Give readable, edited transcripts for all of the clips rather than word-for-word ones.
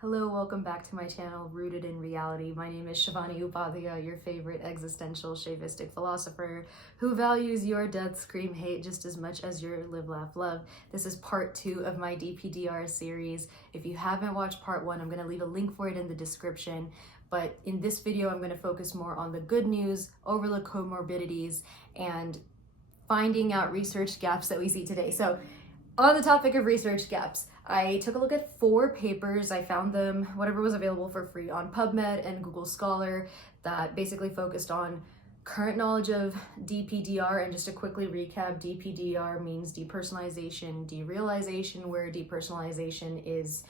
Hello, welcome back to my channel, Rooted in Reality. My name is Shivani Upadhyaya, your favorite existential Shaivistic philosopher who values your death, scream, hate just as much as your live, laugh, love. This is part 2 of my DPDR series. If you haven't watched part 1, I'm going to leave a link for it in the description. But in this video, I'm going to focus more on the good news, overlook comorbidities, and finding out research gaps that we see today. So on the topic of research gaps, I took a look at 4 papers. I found them, whatever was available for free, on PubMed and Google Scholar that basically focused on current knowledge of DPDR. And just to quickly recap, DPDR means depersonalization, derealization, where depersonalization is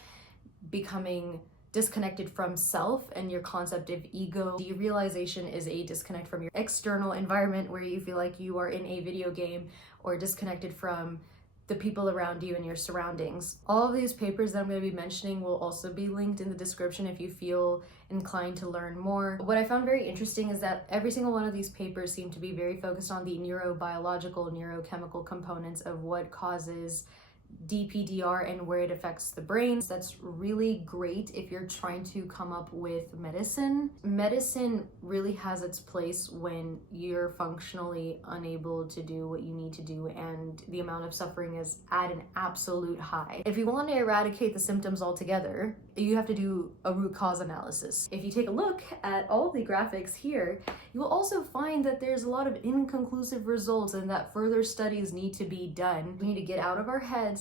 becoming disconnected from self and your concept of ego. Derealization is a disconnect from your external environment where you feel like you are in a video game, or disconnected from the people around you and your surroundings. All of these papers that I'm going to be mentioning will also be linked in the description if you feel inclined to learn more. What I found very interesting is that every single one of these papers seem to be very focused on the neurobiological, neurochemical components of what causes DPDR and where it affects the brain. That's really great if you're trying to come up with medicine. Medicine really has its place when you're functionally unable to do what you need to do and the amount of suffering is at an absolute high. If you want to eradicate the symptoms altogether, you have to do a root cause analysis. If you take a look at all of the graphics here, you will also find that there's a lot of inconclusive results and that further studies need to be done. We need to get out of our heads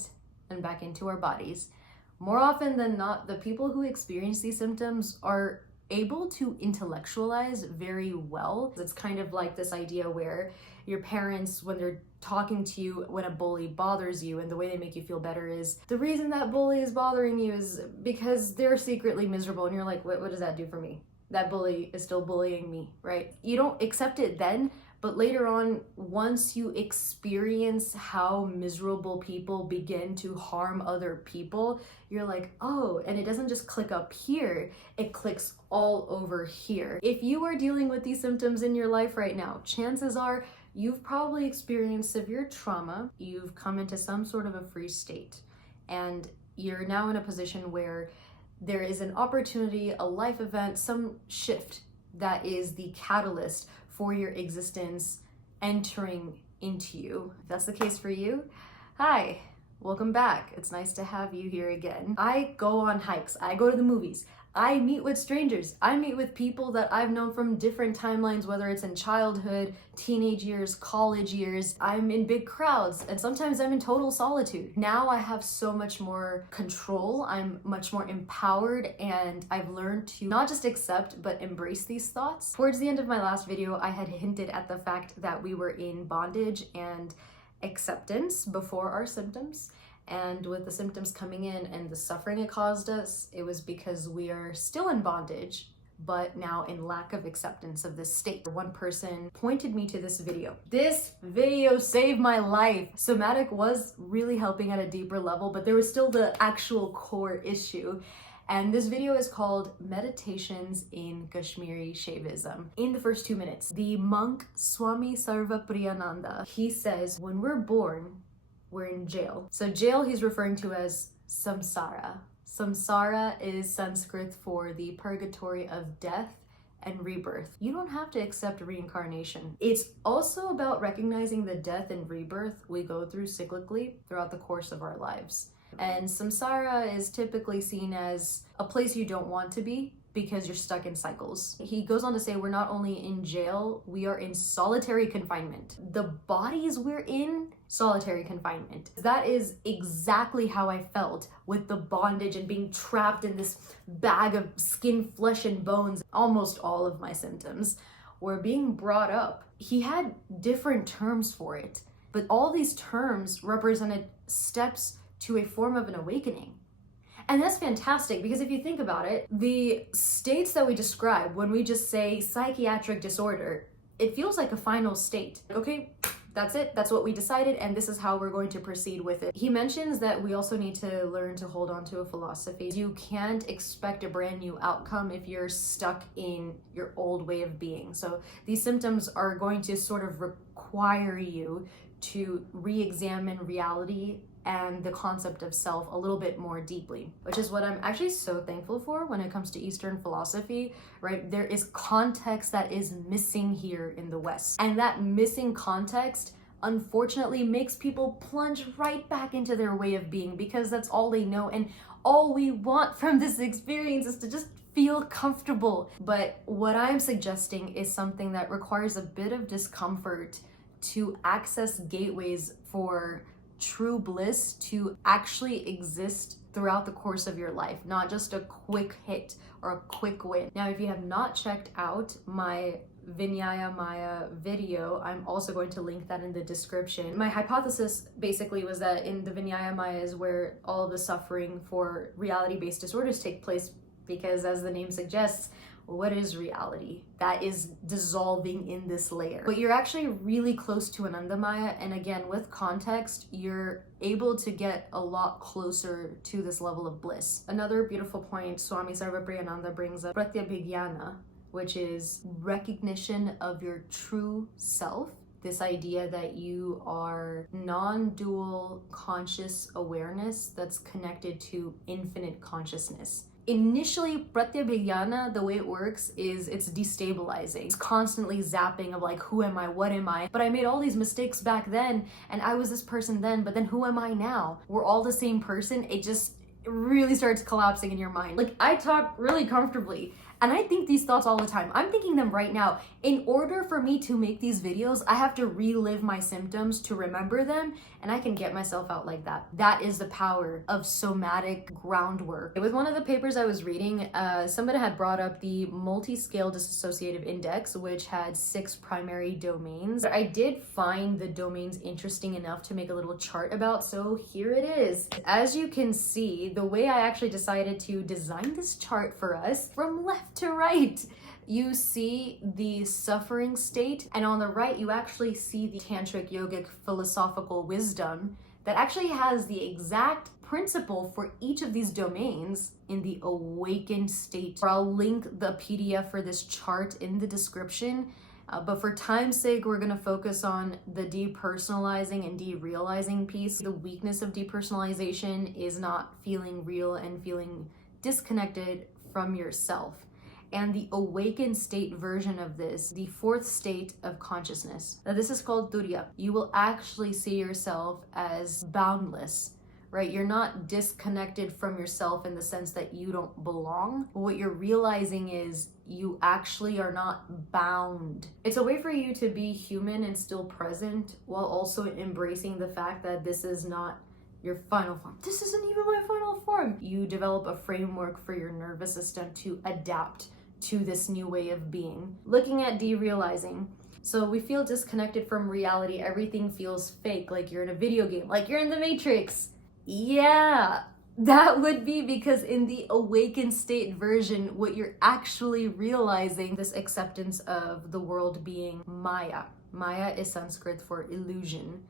and back into our bodies. More often than not, the people who experience these symptoms are able to intellectualize very well. It's kind of like this idea where your parents, when they're talking to you when a bully bothers you, and the way they make you feel better is, the reason that bully is bothering you is because they're secretly miserable, and you're like, what does that do for me? That bully is still bullying me, right? You don't accept it then, but later on, once you experience how miserable people begin to harm other people, you're like, oh, and it doesn't just click up here, it clicks all over here. If you are dealing with these symptoms in your life right now, chances are you've probably experienced severe trauma, you've come into some sort of a freeze state, and you're now in a position where there is an opportunity, a life event, some shift that is the catalyst for your existence entering into you. If that's the case for you, hi, welcome back. It's nice to have you here again. I go on hikes, I go to the movies, I meet with strangers, I meet with people that I've known from different timelines, whether it's in childhood, teenage years, college years. I'm in big crowds, and sometimes I'm in total solitude. Now I have so much more control, I'm much more empowered, and I've learned to not just accept, but embrace these thoughts. Towards the end of my last video, I had hinted at the fact that we were in bondage and acceptance before our symptoms. And with the symptoms coming in and the suffering it caused us, it was because we are still in bondage, but now in lack of acceptance of this state. One person pointed me to this video. This video saved my life. Somatic was really helping at a deeper level, but there was still the actual core issue. And this video is called Meditations in Kashmiri Shaivism. In the first 2 minutes, the monk Swami Sarvapriyananda, he says, when we're born, we're in jail. So jail he's referring to as samsara. Samsara is Sanskrit for the purgatory of death and rebirth. You don't have to accept reincarnation. It's also about recognizing the death and rebirth we go through cyclically throughout the course of our lives. And samsara is typically seen as a place you don't want to be because you're stuck in cycles. He goes on to say we're not only in jail, we are in solitary confinement. The bodies we're in, solitary confinement. That is exactly how I felt with the bondage and being trapped in this bag of skin, flesh, and bones. Almost all of my symptoms were being brought up. He had different terms for it, but all these terms represented steps to a form of an awakening. And that's fantastic, because if you think about it, the states that we describe when we just say psychiatric disorder, it feels like a final state. Okay, that's it, that's what we decided, and this is how we're going to proceed with it. He mentions that we also need to learn to hold on to a philosophy. You can't expect a brand new outcome if you're stuck in your old way of being. So these symptoms are going to sort of require you to re-examine reality and the concept of self a little bit more deeply, which is what I'm actually so thankful for when it comes to Eastern philosophy, right? There is context that is missing here in the West. And that missing context, unfortunately, makes people plunge right back into their way of being because that's all they know. And all we want from this experience is to just feel comfortable. But what I'm suggesting is something that requires a bit of discomfort to access gateways for true bliss to actually exist throughout the course of your life, not just a quick hit or a quick win. Now, if you have not checked out my Vinyaya Maya video, I'm also going to link that in the description. My hypothesis basically was that in the Vinyaya Maya is where all of the suffering for reality-based disorders take place, because as the name suggests, what is reality? That is dissolving in this layer. But you're actually really close to Anandamaya, and again, with context, you're able to get a lot closer to this level of bliss. Another beautiful point Swami Sarvapriyananda brings up, pratyabhigyana, which is recognition of your true self. This idea that you are non-dual conscious awareness that's connected to infinite consciousness. Initially, pratyabhigyana, the way it works is it's destabilizing. It's constantly zapping of like, who am I? What am I? But I made all these mistakes back then, and I was this person then, but then who am I now? We're all the same person. It just really starts collapsing in your mind. Like, I talk really comfortably, and I think these thoughts all the time. I'm thinking them right now. In order for me to make these videos, I have to relive my symptoms to remember them, and I can get myself out like that. That is the power of somatic groundwork. With one of the papers I was reading, somebody had brought up the multi-scale dissociative index, which had 6 primary domains. I did find the domains interesting enough to make a little chart about, so here it is. As you can see, the way I actually decided to design this chart for us, from left to right, you see the suffering state, and on the right you actually see the tantric yogic philosophical wisdom that actually has the exact principle for each of these domains in the awakened state. I'll link the PDF for this chart in the description, but for time's sake, we're gonna focus on the depersonalizing and derealizing piece. The weakness of depersonalization is not feeling real and feeling disconnected from yourself. And the awakened state version of this, the 4th state of consciousness. Now this is called Turiya. You will actually see yourself as boundless, right? You're not disconnected from yourself in the sense that you don't belong. But what you're realizing is you actually are not bound. It's a way for you to be human and still present while also embracing the fact that this is not your final form. This isn't even my final form. You develop a framework for your nervous system to adapt to this new way of being. Looking at derealizing. So we feel disconnected from reality. Everything feels fake, like you're in a video game, like you're in the Matrix. Yeah, that would be because in the awakened state version, what you're actually realizing, this acceptance of the world being Maya. Maya is Sanskrit for illusion.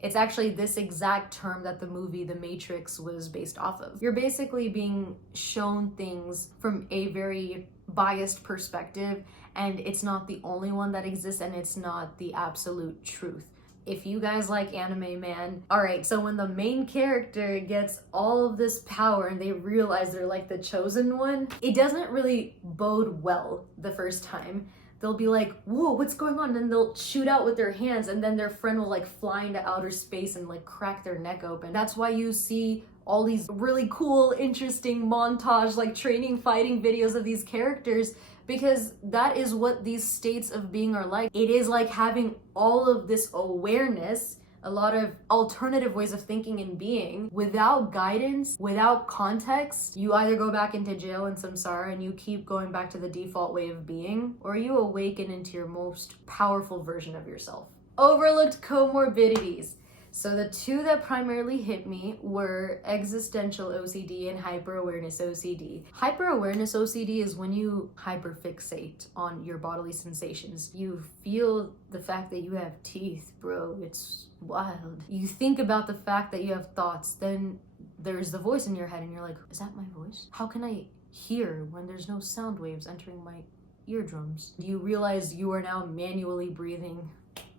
It's actually this exact term that the movie The Matrix was based off of. You're basically being shown things from a very biased perspective, and it's not the only one that exists, and it's not the absolute truth. If you guys like anime, man, all right, so when the main character gets all of this power and they realize they're like the chosen one, it doesn't really bode well the first time. They'll be like, whoa, what's going on? And then they'll shoot out with their hands, and then their friend will like fly into outer space and like crack their neck open. That's why you see all these really cool, interesting montage, like training, fighting videos of these characters, because that is what these states of being are like. It is like having all of this awareness, a lot of alternative ways of thinking and being without guidance, without context. You either go back into jail and samsara and you keep going back to the default way of being, or you awaken into your most powerful version of yourself. Overlooked comorbidities. So the 2 that primarily hit me were existential OCD and hyper-awareness OCD. Hyper-awareness OCD is when you hyperfixate on your bodily sensations. You feel the fact that you have teeth, bro. It's wild. You think about the fact that you have thoughts, then there's the voice in your head and you're like, is that my voice? How can I hear when there's no sound waves entering my eardrums? You realize you are now manually breathing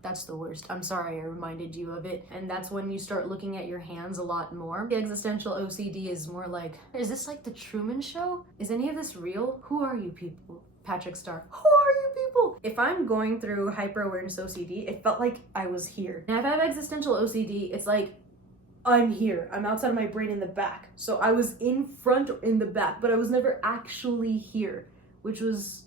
That's the worst. I'm sorry I reminded you of it. And that's when you start looking at your hands a lot more. The existential OCD is more like, is this like the Truman Show? Is any of this real? Who are you people? Patrick Star. Who are you people? If I'm going through hyper-awareness OCD, it felt like I was here. And if I have existential OCD, it's like, I'm here. I'm outside of my brain in the back. So I was in front or in the back, but I was never actually here, which was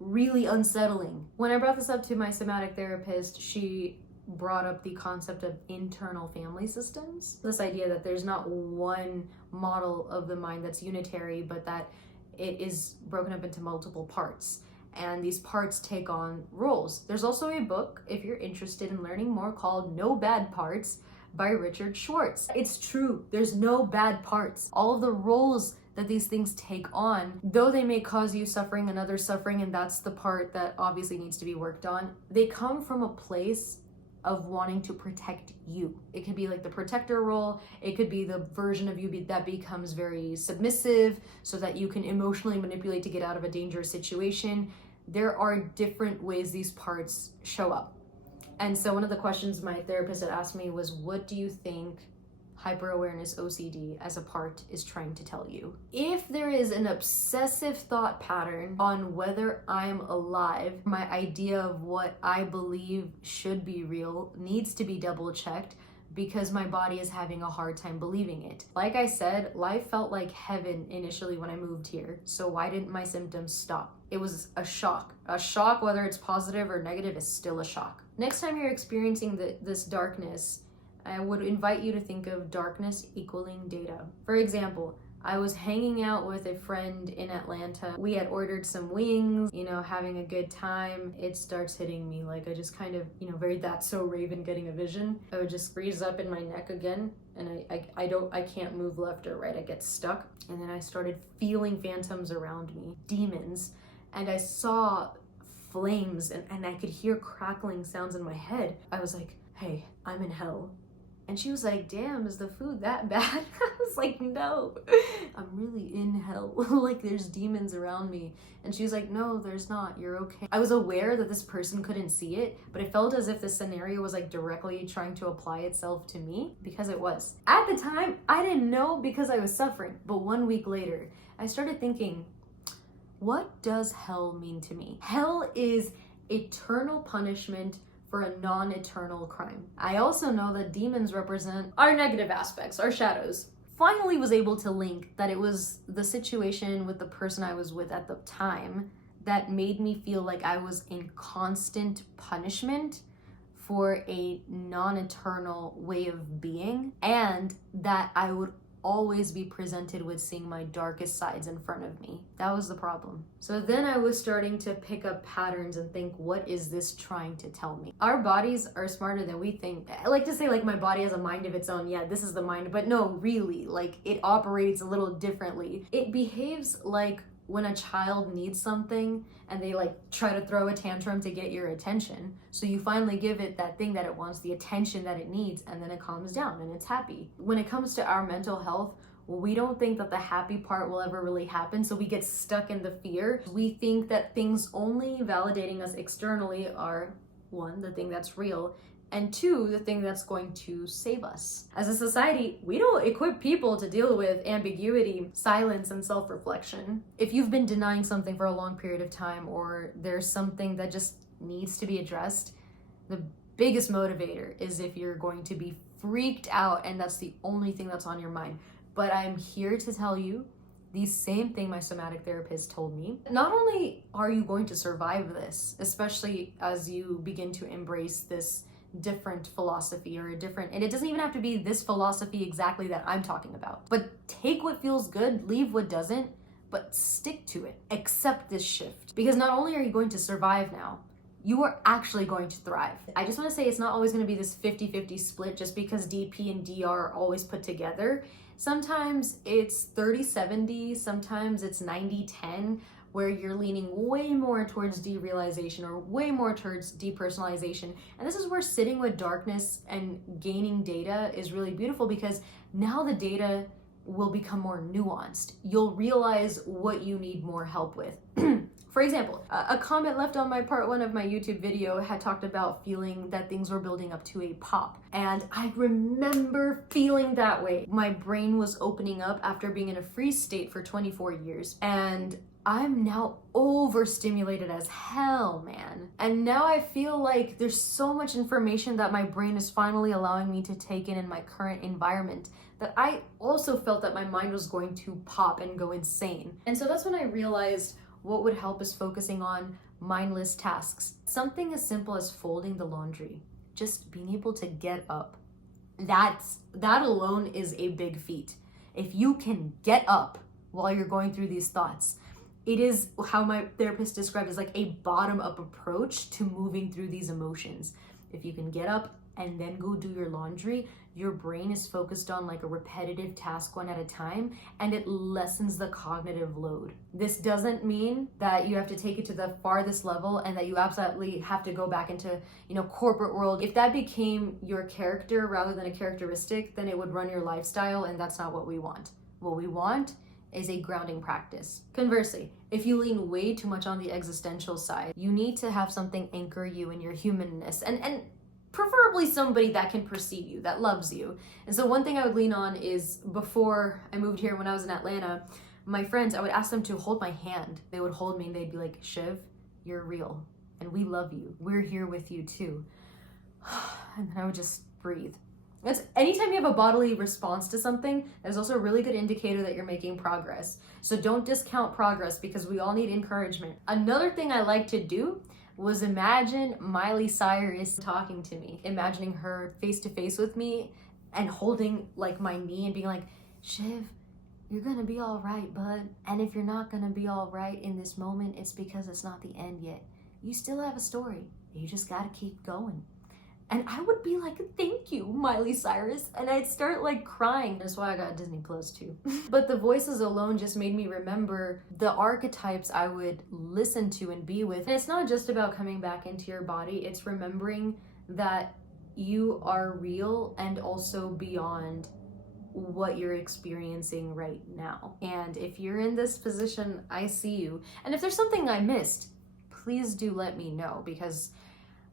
really unsettling. When I brought this up to my somatic therapist, she brought up the concept of internal family systems. This idea that there's not one model of the mind that's unitary, but that it is broken up into multiple parts. And these parts take on roles. There's also a book, if you're interested in learning more, called No Bad Parts by Richard Schwartz. It's true, there's no bad parts. All of the roles that these things take on, though they may cause you suffering and others suffering, and that's the part that obviously needs to be worked on, they come from a place of wanting to protect you. It could be like the protector role, it could be the version of you that becomes very submissive so that you can emotionally manipulate to get out of a dangerous situation. There are different ways these parts show up. And so one of the questions my therapist had asked me was, what do you think hyper-awareness OCD as a part is trying to tell you? If there is an obsessive thought pattern on whether I'm alive, my idea of what I believe should be real needs to be double-checked because my body is having a hard time believing it. Like I said, life felt like heaven initially when I moved here. So why didn't my symptoms stop? It was a shock. A shock, whether it's positive or negative, is still a shock. Next time you're experiencing this darkness, I would invite you to think of darkness equaling data. For example, I was hanging out with a friend in Atlanta. We had ordered some wings, having a good time. It starts hitting me like I just kind of, very That's So Raven getting a vision. I would just freeze up in my neck again, and I can't move left or right. I get stuck. And then I started feeling phantoms around me, demons, and I saw flames and I could hear crackling sounds in my head. I was like, hey, I'm in hell. And she was like, damn, is the food that bad? I was like, no, I'm really in hell. Like, there's demons around me. And she was like, no, there's not, you're okay. I was aware that this person couldn't see it, but it felt as if the scenario was like directly trying to apply itself to me, because it was. At the time, I didn't know because I was suffering. But 1 week later, I started thinking, what does hell mean to me? Hell is eternal punishment for a non-eternal crime. I also know that demons represent our negative aspects, our shadows. Finally was able to link that it was the situation with the person I was with at the time that made me feel like I was in constant punishment for a non-eternal way of being, and that I would always be presented with seeing my darkest sides in front of me. That was the problem. So then I was starting to pick up patterns and think, what is this trying to tell me? Our bodies are smarter than we think. I like to say like my body has a mind of its own. Yeah, this is the mind, but no, really, like it operates a little differently. It behaves like when a child needs something and they like try to throw a tantrum to get your attention. So you finally give it that thing that it wants, the attention that it needs, and then it calms down and it's happy. When it comes to our mental health, we don't think that the happy part will ever really happen, so we get stuck in the fear. We think that things only validating us externally are, one, the thing that's real, and two, the thing that's going to save us. As a society, we don't equip people to deal with ambiguity, silence, and self-reflection. If you've been denying something for a long period of time, or there's something that just needs to be addressed, the biggest motivator is if you're going to be freaked out and that's the only thing that's on your mind. But I'm here to tell you the same thing my somatic therapist told me. Not only are you going to survive this, especially as you begin to embrace this different philosophy or a different, and it doesn't even have to be this philosophy exactly that I'm talking about, but take what feels good, leave what doesn't, but stick to it. Accept this shift, because not only are you going to survive now, you are actually going to thrive. I just want to say it's not always going to be this 50-50 split just because DP and DR are always put together. Sometimes it's 30-70, sometimes it's 90-10, where you're leaning way more towards derealization or way more towards depersonalization. And this is where sitting with darkness and gaining data is really beautiful, because now the data will become more nuanced. You'll realize what you need more help with. For example, a comment left on my part 1 of my YouTube video had talked about feeling that things were building up to a pop. And I remember feeling that way. My brain was opening up after being in a freeze state for 24 years. And I'm now overstimulated as hell, man. And now I feel like there's so much information that my brain is finally allowing me to take in my current environment that I also felt that my mind was going to pop and go insane. And so that's when I realized what would help is focusing on mindless tasks. Something as simple as folding the laundry, just being able to get up. That alone is a big feat. If you can get up while you're going through these thoughts, it is how my therapist described as like a bottom-up approach to moving through these emotions. If you can get up and then go do your laundry, your brain is focused on like a repetitive task one at a time, and it lessens the cognitive load. This doesn't mean that you have to take it to the farthest level and that you absolutely have to go back into, corporate world. If that became your character rather than a characteristic, then it would run your lifestyle, and that's not what we want. What we want is a grounding practice. Conversely, if you lean way too much on the existential side, you need to have something anchor you in your humanness, and preferably somebody that can perceive you, that loves you. And so one thing I would lean on is, before I moved here when I was in Atlanta, my friends, I would ask them to hold my hand. They would hold me and they'd be like, Shiv, you're real and we love you. We're here with you too. And then I would just breathe. It's anytime you have a bodily response to something, there's also a really good indicator that you're making progress. So don't discount progress, because we all need encouragement. Another thing I like to do was imagine Miley Cyrus talking to me, imagining her face to face with me and holding like my knee and being like, Shiv, you're gonna be all right, bud. And if you're not gonna be all right in this moment, it's because it's not the end yet. You still have a story. You just gotta keep going. And I would be like, thank you, Miley Cyrus. And I'd start like crying. That's why I got Disney Plus too. But the voices alone just made me remember the archetypes I would listen to and be with. And it's not just about coming back into your body. It's remembering that you are real and also beyond what you're experiencing right now. And if you're in this position, I see you. And if there's something I missed, please do let me know, because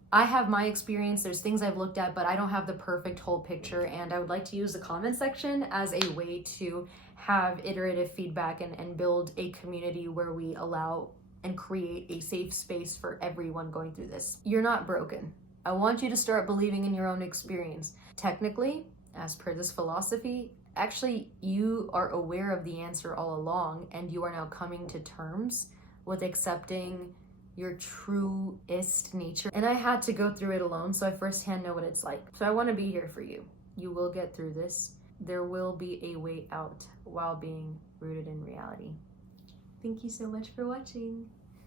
I have my experience, there's things I've looked at, but I don't have the perfect whole picture, and I would like to use the comment section as a way to have iterative feedback and build a community where we allow and create a safe space for everyone going through this. You're not broken. I want you to start believing in your own experience. Technically, as per this philosophy, actually you are aware of the answer all along, and you are now coming to terms with accepting your truest nature. And I had to go through it alone, so I firsthand know what it's like. So I want to be here for you. You will get through this. There will be a way out while being rooted in reality. Thank you so much for watching.